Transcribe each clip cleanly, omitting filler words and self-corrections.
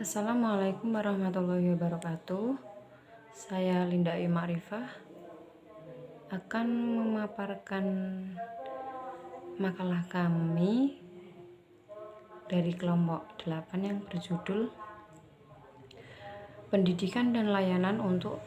Assalamualaikum warahmatullahi wabarakatuh. Saya Linda Ayu Ma'rifah akan memaparkan makalah kami dari kelompok 8 yang berjudul Pendidikan dan Layanan untuk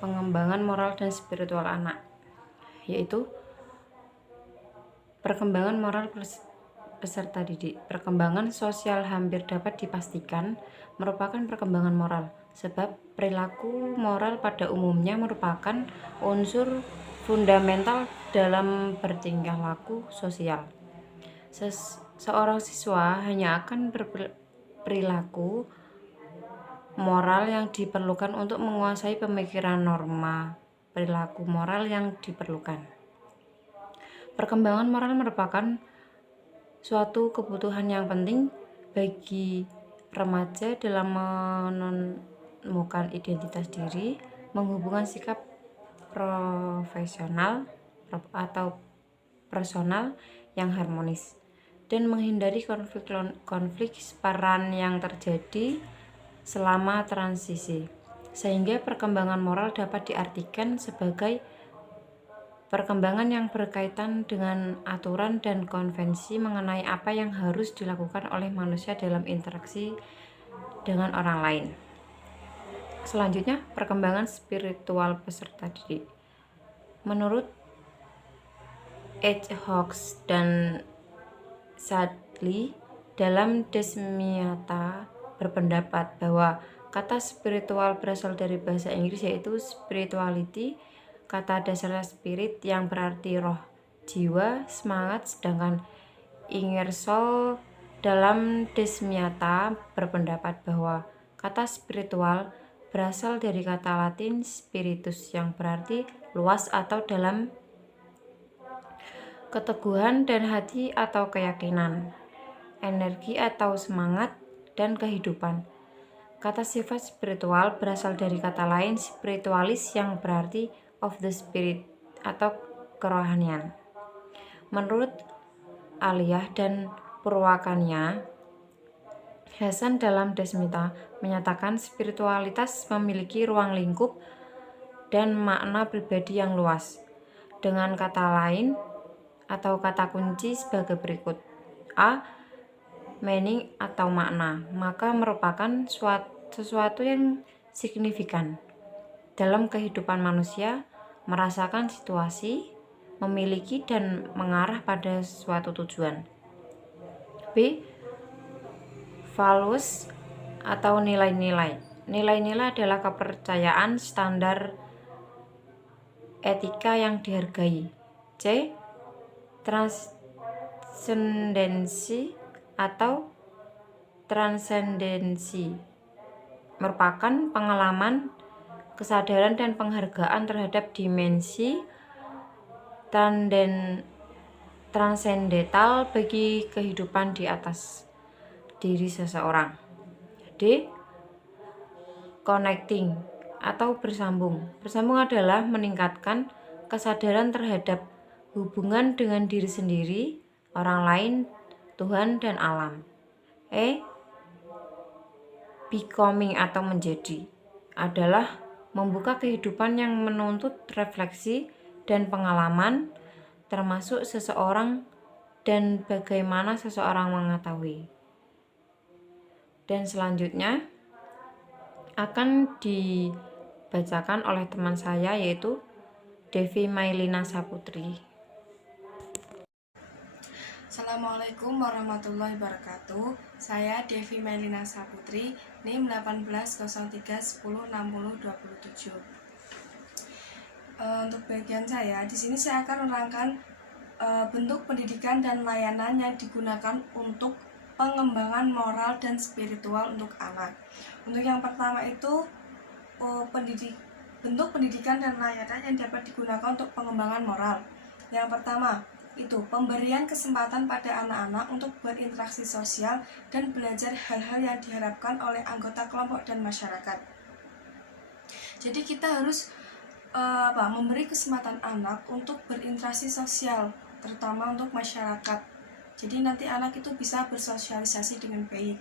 Pengembangan Moral dan Spiritual Anak, yaitu perkembangan moral peserta didik. Perkembangan sosial hampir dapat dipastikan merupakan perkembangan moral, sebab perilaku moral pada umumnya merupakan unsur fundamental dalam bertingkah laku sosial. Seorang siswa hanya akan berperilaku moral yang diperlukan untuk menguasai pemikiran norma perilaku moral yang diperlukan. Perkembangan moral merupakan suatu kebutuhan yang penting bagi remaja dalam menemukan identitas diri, menghubungkan sikap profesional atau personal yang harmonis, dan menghindari konflik peran yang terjadi selama transisi, sehingga perkembangan moral dapat diartikan sebagai perkembangan yang berkaitan dengan aturan dan konvensi mengenai apa yang harus dilakukan oleh manusia dalam interaksi dengan orang lain. Selanjutnya, perkembangan spiritual peserta didik. Menurut H. Hawks dan Sadly, dalam Desmiata berpendapat bahwa kata spiritual berasal dari bahasa Inggris, yaitu spirituality, kata dasarnya spirit yang berarti roh, jiwa, semangat, sedangkan Ingersoll dalam Desmiata berpendapat bahwa kata spiritual berasal dari kata Latin spiritus yang berarti luas atau dalam, keteguhan dan hati atau keyakinan, energi atau semangat, dan kehidupan. Kata sifat spiritual berasal dari kata lain spiritualis yang berarti of the spirit atau kerohanian. Menurut Aliyah dan Purwakanya, Hasan dalam Desmita menyatakan spiritualitas memiliki ruang lingkup dan makna pribadi yang luas. Dengan kata lain atau kata kunci sebagai berikut: A. Meaning atau makna, maka merupakan sesuatu yang signifikan dalam kehidupan manusia, merasakan situasi, memiliki dan mengarah pada suatu tujuan. B. Values atau nilai-nilai. Nilai-nilai adalah kepercayaan, standar etika yang dihargai. C. Transendensi atau transendensi merupakan pengalaman, kesadaran, dan penghargaan terhadap dimensi transendental bagi kehidupan di atas diri seseorang. D. Connecting atau bersambung. Bersambung adalah meningkatkan kesadaran terhadap hubungan dengan diri sendiri, orang lain, Tuhan, dan alam. E. Becoming atau menjadi adalah membuka kehidupan yang menuntut refleksi dan pengalaman, termasuk seseorang dan bagaimana seseorang mengetahui. Dan selanjutnya akan dibacakan oleh teman saya, yaitu Devi Mailina Saputri. Assalamualaikum warahmatullahi wabarakatuh. Saya Devi Mailina Saputri, NIM 1803106027. Untuk bagian saya, di sini saya akan menerangkan bentuk pendidikan dan layanan yang digunakan untuk pengembangan moral dan spiritual untuk anak. Untuk yang pertama itu bentuk pendidikan dan layanan yang dapat digunakan untuk pengembangan moral. Yang pertama itu pemberian kesempatan pada anak-anak untuk berinteraksi sosial dan belajar hal-hal yang diharapkan oleh anggota kelompok dan masyarakat. Jadi kita harus memberi kesempatan anak untuk berinteraksi sosial, terutama untuk masyarakat. Jadi nanti anak itu bisa bersosialisasi dengan baik.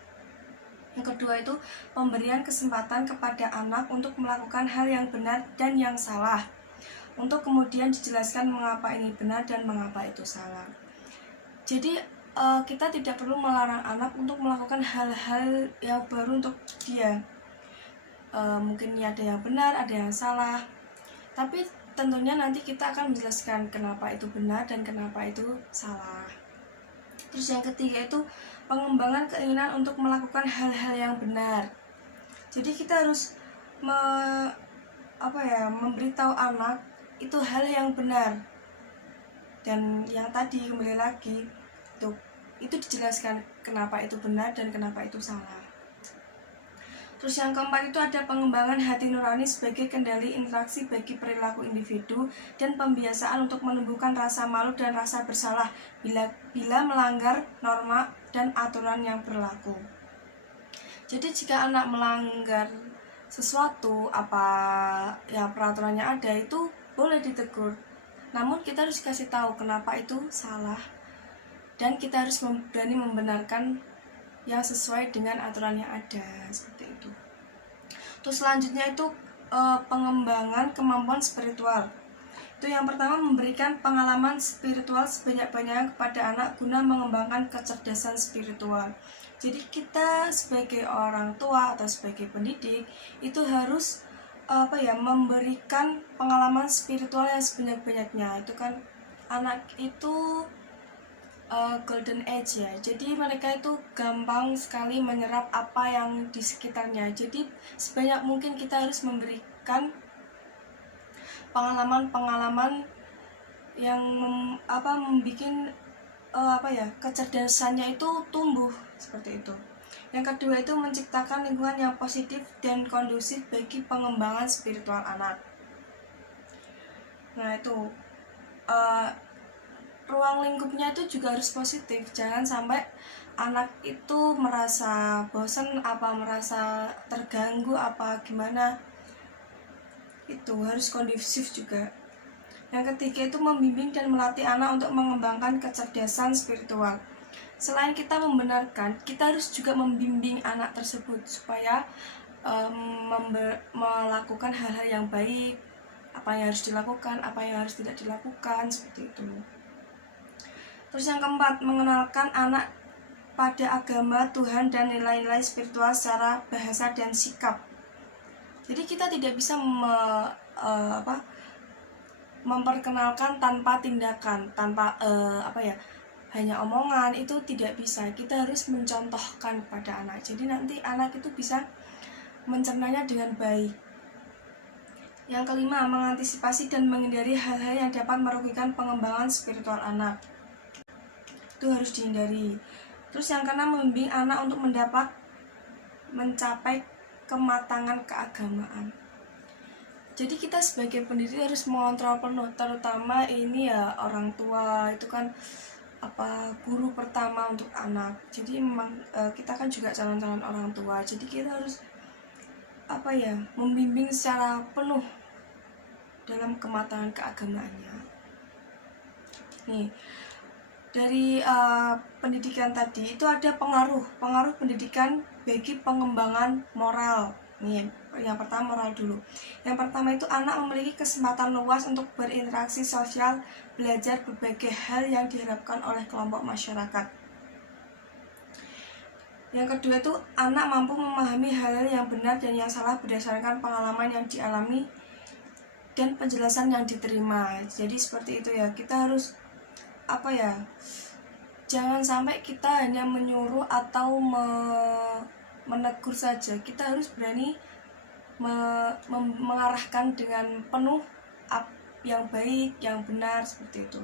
Yang kedua itu pemberian kesempatan kepada anak untuk melakukan hal yang benar dan yang salah, untuk kemudian dijelaskan mengapa ini benar dan mengapa itu salah. Jadi kita tidak perlu melarang anak untuk melakukan hal-hal yang baru untuk dia. Mungkin ada yang benar, ada yang salah, tapi tentunya nanti kita akan menjelaskan kenapa itu benar dan kenapa itu salah. Terus yang ketiga itu pengembangan keinginan untuk melakukan hal-hal yang benar. Jadi kita harus memberitahu anak itu hal yang benar. Dan yang tadi kembali lagi itu dijelaskan kenapa itu benar dan kenapa itu salah. Terus yang keempat itu ada pengembangan hati nurani sebagai kendali interaksi bagi perilaku individu dan pembiasaan untuk menumbuhkan rasa malu dan rasa bersalah bila melanggar norma dan aturan yang berlaku. Jadi jika anak melanggar sesuatu apa yang peraturannya ada, itu boleh ditegur. Namun kita harus kasih tahu kenapa itu salah dan kita harus berani membenarkan yang sesuai dengan aturan yang ada, seperti itu. Terus selanjutnya itu pengembangan kemampuan spiritual. Itu yang pertama memberikan pengalaman spiritual sebanyak-banyaknya kepada anak guna mengembangkan kecerdasan spiritual. Jadi kita sebagai orang tua atau sebagai pendidik itu harus memberikan pengalaman spiritual yang sebanyak-banyaknya. Itu kan anak itu golden age ya, jadi mereka itu gampang sekali menyerap apa yang di sekitarnya. Jadi sebanyak mungkin kita harus memberikan pengalaman-pengalaman yang membuat kecerdasannya itu tumbuh, seperti itu. Yang kedua itu menciptakan lingkungan yang positif dan kondusif bagi pengembangan spiritual anak. Nah itu ruang lingkupnya itu juga harus positif. Jangan sampai anak itu merasa bosan, merasa terganggu, gimana. Itu harus kondusif juga. Yang ketiga itu membimbing dan melatih anak untuk mengembangkan kecerdasan spiritual. Selain kita membenarkan, kita harus juga membimbing anak tersebut supaya melakukan hal-hal yang baik, apa yang harus dilakukan, apa yang harus tidak dilakukan, seperti itu. Terus yang keempat, mengenalkan anak pada agama, Tuhan, dan nilai-nilai spiritual secara bahasa dan sikap. Jadi kita tidak bisa memperkenalkan tanpa tindakan, tanpa hanya omongan, itu tidak bisa. Kita harus mencontohkan pada anak. Jadi nanti anak itu bisa mencernanya dengan baik. Yang kelima, mengantisipasi dan menghindari hal-hal yang dapat merugikan pengembangan spiritual anak. Itu harus dihindari. Terus yang keenam, membimbing anak untuk mencapai kematangan keagamaan. Jadi kita sebagai pendidik harus mengontrol penuh, terutama ini ya orang tua, itu kan guru pertama untuk anak. Jadi memang kita kan juga calon-calon orang tua. Jadi kita harus membimbing secara penuh dalam kematangan keagamaannya. Nih, dari pendidikan tadi itu ada pengaruh pendidikan bagi pengembangan moral. Nih, yang pertama moral dulu. Yang pertama itu anak memiliki kesempatan luas untuk berinteraksi sosial, belajar berbagai hal yang diharapkan oleh kelompok masyarakat. Yang kedua itu anak mampu memahami hal-hal yang benar dan yang salah berdasarkan pengalaman yang dialami dan penjelasan yang diterima. Jadi seperti itu ya, kita harus jangan sampai kita hanya menyuruh atau menegur saja. Kita harus berani mengarahkan dengan penuh yang baik, yang benar, seperti itu.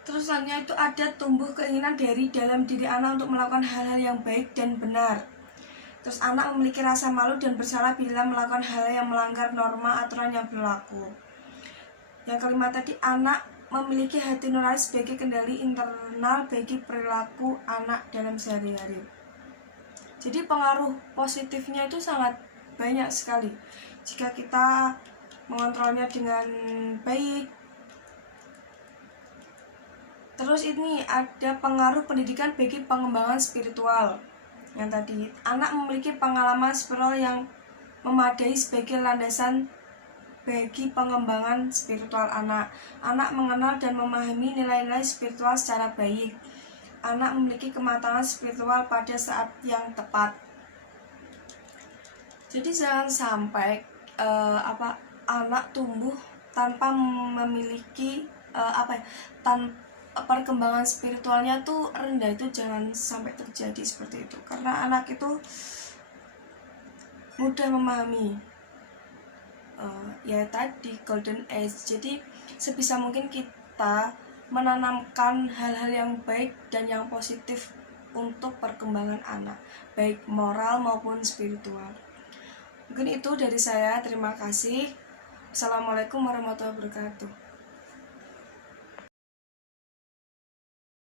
Terus selanjutnya itu ada tumbuh keinginan dari dalam diri anak untuk melakukan hal-hal yang baik dan benar. Terus anak memiliki rasa malu dan bersalah bila melakukan hal yang melanggar norma aturan yang berlaku. Yang kelima tadi, anak memiliki hati nurani sebagai kendali internal bagi perilaku anak dalam sehari-hari. Jadi pengaruh positifnya itu sangat banyak sekali jika kita mengontrolnya dengan baik. Terus ini ada pengaruh pendidikan bagi pengembangan spiritual. yang tadi, anak memiliki pengalaman spiritual yang memadai sebagai landasan bagi pengembangan spiritual anak. Anak mengenal dan memahami nilai-nilai spiritual secara baik. Anak memiliki kematangan spiritual pada saat yang tepat. Jadi jangan sampai anak tumbuh tanpa memiliki perkembangan spiritualnya tuh rendah, itu jangan sampai terjadi seperti itu, karena anak itu mudah memahami ya tadi golden age. Jadi sebisa mungkin kita menanamkan hal-hal yang baik dan yang positif untuk perkembangan anak, baik moral maupun spiritual. Mungkin itu dari saya, terima kasih. Assalamualaikum warahmatullahi wabarakatuh.